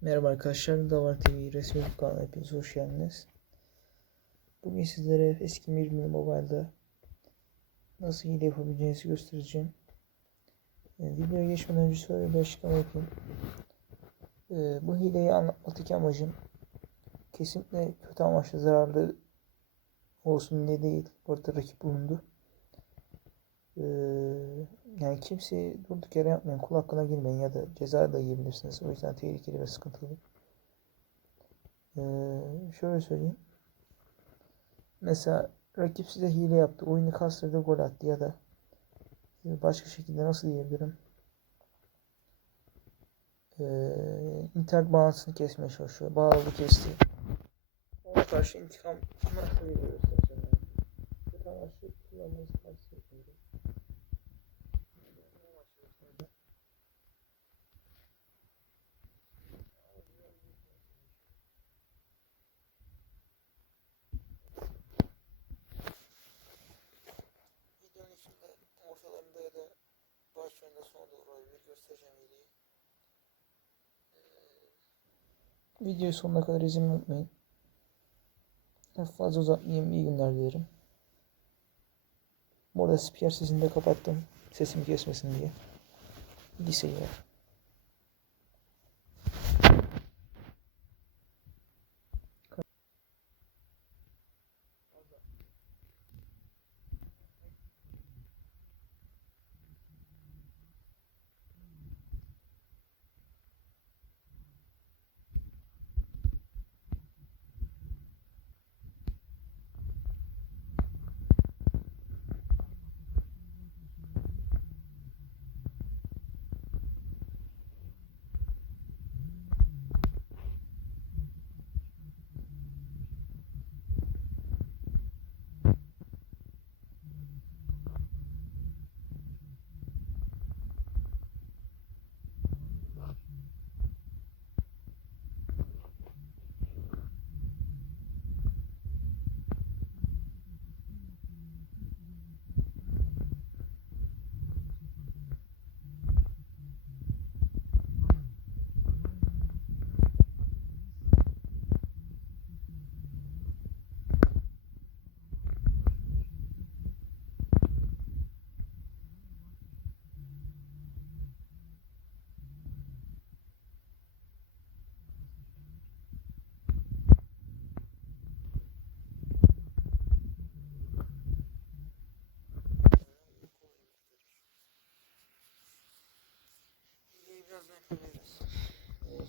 Merhaba arkadaşlar, Davar TV resmi YouTube kanalına hepiniz hoş geldiniz. Bugün sizlere eski Mirmir Mobile'da nasıl hile yapabileceğinizi göstereceğim. E, videoya geçmeden önce şöyle bir açıklama yapayım. E, bu hileyi anlatmaktaki amacım kesinlikle kötü amaçla zararlı olsun diye değil. Orada rakip bulundu. E, yani kimse durduk yere yapmayın. Kul hakkına girmeyin ya da ceza da yiyebilirsiniz. O yüzden tehlikeli ve sıkıntılı. Ee, şöyle söyleyeyim. Mesela rakip size hile yaptı. Oyunu kastırdı gol attı ya da başka şekilde nasıl diyebilirim? Ee, internet bağlantısını kesmeye çalışıyor. Bağlılığı kesti. Ona karşı intikam nasıl veriyoruz? Bu amaçlı kullanmanızı başlarında son doğru olabilir göstereceğim videoyu. Ee, videoyu sonuna kadar izlemeyi unutmayın. Fazla uzatmayayım. iyi günler dilerim. Bu arada spiker sesini de kapattım. Sesimi kesmesin diye. İyi seyirler.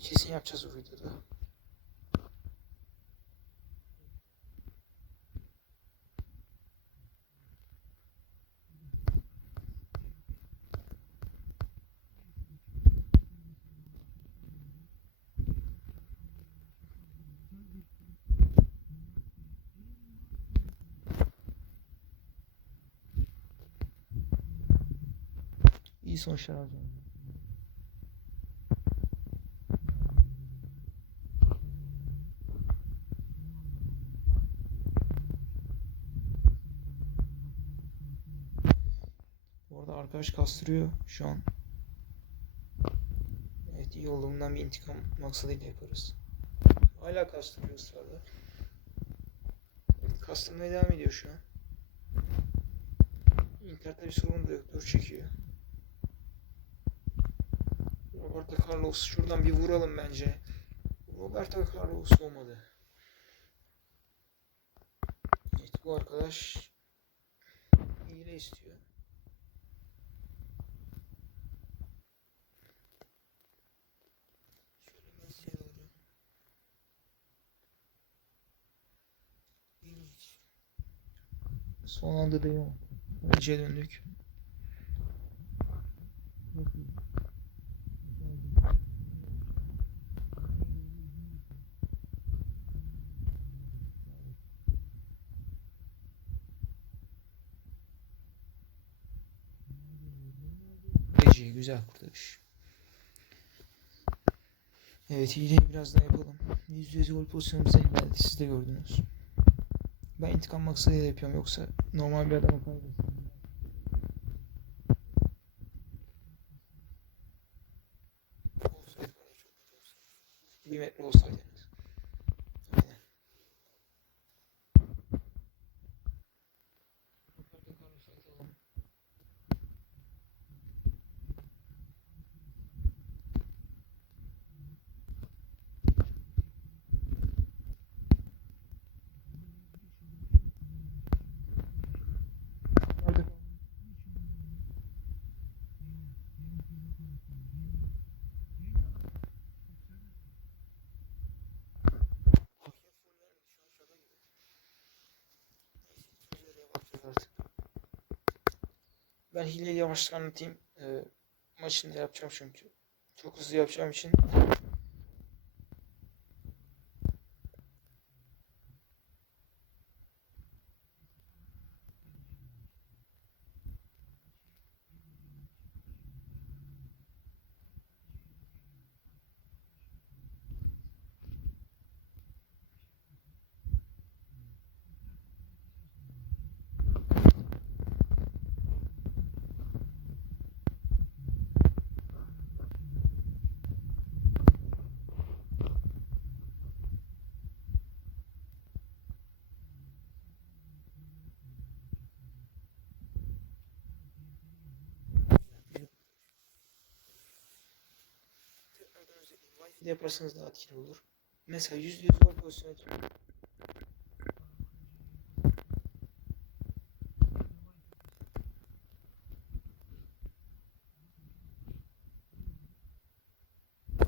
Kesin yapacağız bu videoda. İyi sonuçlar alacağım. Arkadaş kastırıyor şu an. Evet iyi olduğumdan bir intikam maksadıyla yaparız. Hala kastırıyor ısrarla. Evet, kastırmaya devam ediyor şu an. İnternette bir sorun da yok. Dur çekiyor. Roberto Carlos şuradan bir vuralım bence. Roberto Carlos olmadı. Evet bu arkadaş hile istiyor. Son anda değil mi? Önce döndük. Ece güzel kurtarış. Evet hileyi biraz daha yapalım. %100 gol pozisyonu bize geldi. Siz de gördünüz. Ben intikam maksadıyla yapıyorum yoksa normal bir adamı kaybettim. Metre olsaydı Ben hileyi yavaşça anlatayım. Ee, maçını da yapacağım çünkü. Çok hızlı yapacağım için. Wi-Fi'de yaparsanız daha etkili olur. Mesela %100 var pozisyon açıyorum.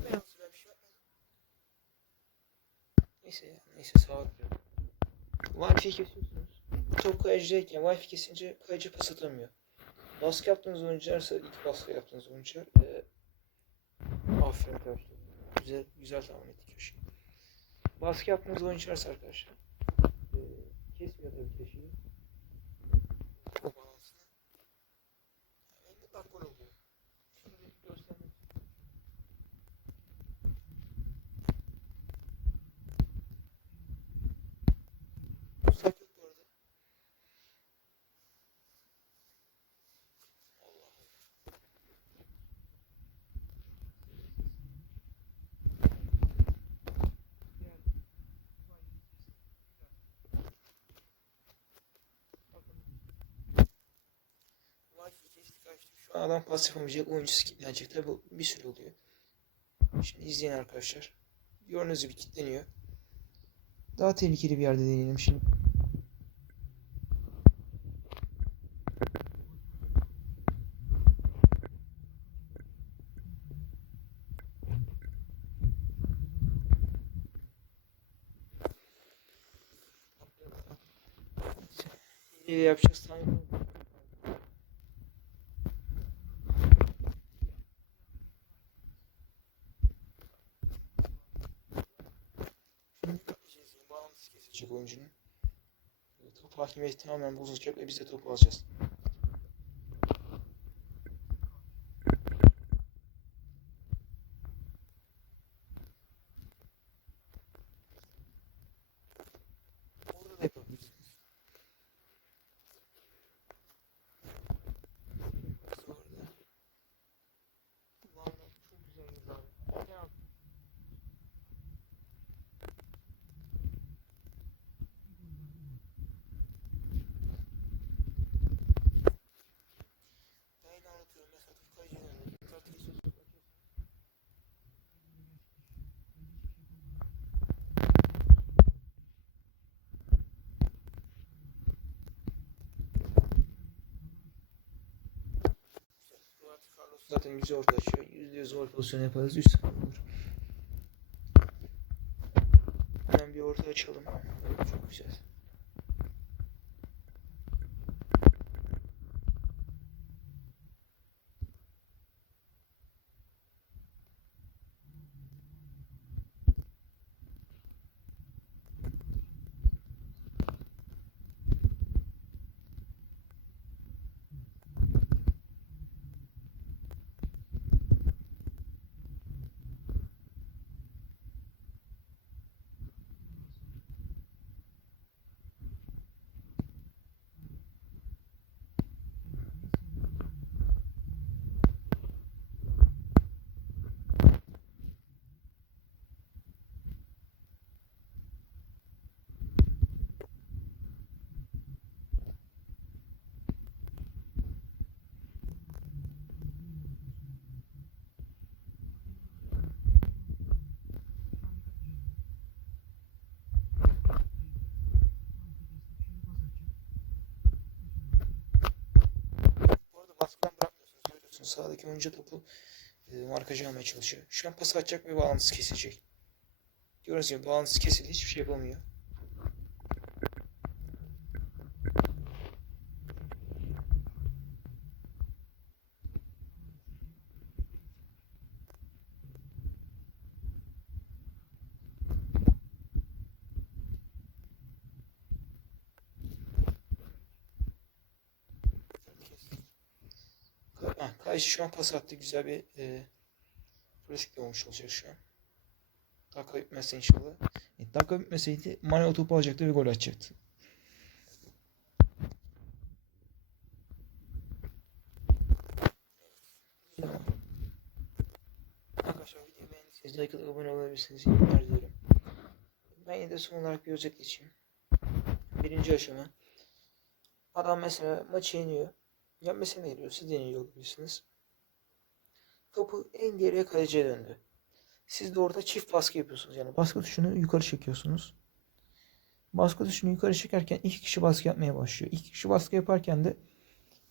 Ne yaptı ben bir şey yapmadım. Neyse ya, neyse sağ ol. Wi-Fi kesiyorsunuz. Top kayıcıdayken Wi-Fi kesince kayıcı pas atamıyor. Baskı yaptığınız oyuncularsa ilk baskı yaptığınız oyuncular e, aferin arkadaşlar. Güzel, güzel tahmin ettik köşeyi. Baskı yaptığınız oyuncularsa arkadaşlar e, kesmiyor tabii köşeyi. O balansını. Yani mutlak gol oluyor. Şimdi göstermek Offside yok bu arada. Allah Allah. Kestik açtık. Şu adam pas yapamayacak oyuncu kilitlenecek. Tabi bu bir süre oluyor. Şimdi izleyin arkadaşlar. Gördüğünüz gibi kilitleniyor. Daha tehlikeli bir yerde deneyelim şimdi. Yine yapacağız. Tamam. Şimdi bakacağız. Kesilecek oyuncunun. Top hakimiyeti tamamen bozulacak ve biz de topu alacağız. Orada da yapabilirsiniz. Orada. Ulan çok güzel yıllar. Ne yaptın? Ben yine anlatıyorum. Mesela top kayıcı önemli. Kart kesiyorsun. bakıyorsun. Güzel. Duarte Carlos zaten güzel orta açıyor. %100 gol pozisyonu yaparız. 3-0 olur. Hemen bir orta açalım. Evet, çok güzel. Yapıyorsunuz. Sağdaki oyuncu topu e, markajı almaya çalışıyor. Şu an pas atacak ve bağlantısı kesilecek. Gördüğünüz gibi bağlantısı kesildi. Hiçbir şey yapamıyor. Kayışı şu an pas attı. Güzel bir e, pratik olmuş olacak şu an. Dakika bitmezse inşallah. E, dakika bitmeseydi Mane topu alacaktı ve gol atacaktı. Arkadaşlar videoyu beğendiyseniz like atıp abone olabilirsiniz. İyi günler diliyorum. Ben yine de son olarak bir özet geçeyim. Birinci aşama. Adam mesela maçı yeniyor. Yenmesine geliyor. Siz de yeniyor olabilirsiniz. Topu en geriye kaleciye döndü. Siz de orada çift baskı yapıyorsunuz. Yani baskı tuşunu yukarı çekiyorsunuz. Baskı tuşunu yukarı çekerken iki kişi baskı yapmaya başlıyor. İki kişi baskı yaparken de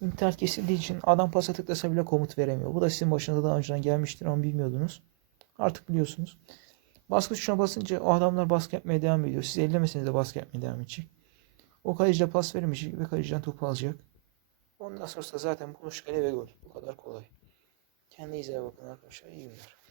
internet kesildiği için adam pasa tıklasa bile komut veremiyor. Bu da sizin başınıza daha önceden gelmiştir ama bilmiyordunuz. Artık biliyorsunuz. Baskı tuşuna basınca o adamlar baskı yapmaya devam ediyor. Siz ellemeseniz de baskı yapmaya devam edecek. O kaleci de pas vermeyecek ve kaleciden topu alacak. Ondan sonrası zaten buluş kale ve gol. Bu kadar kolay. Kendinize bakın arkadaşlar. İyi günler.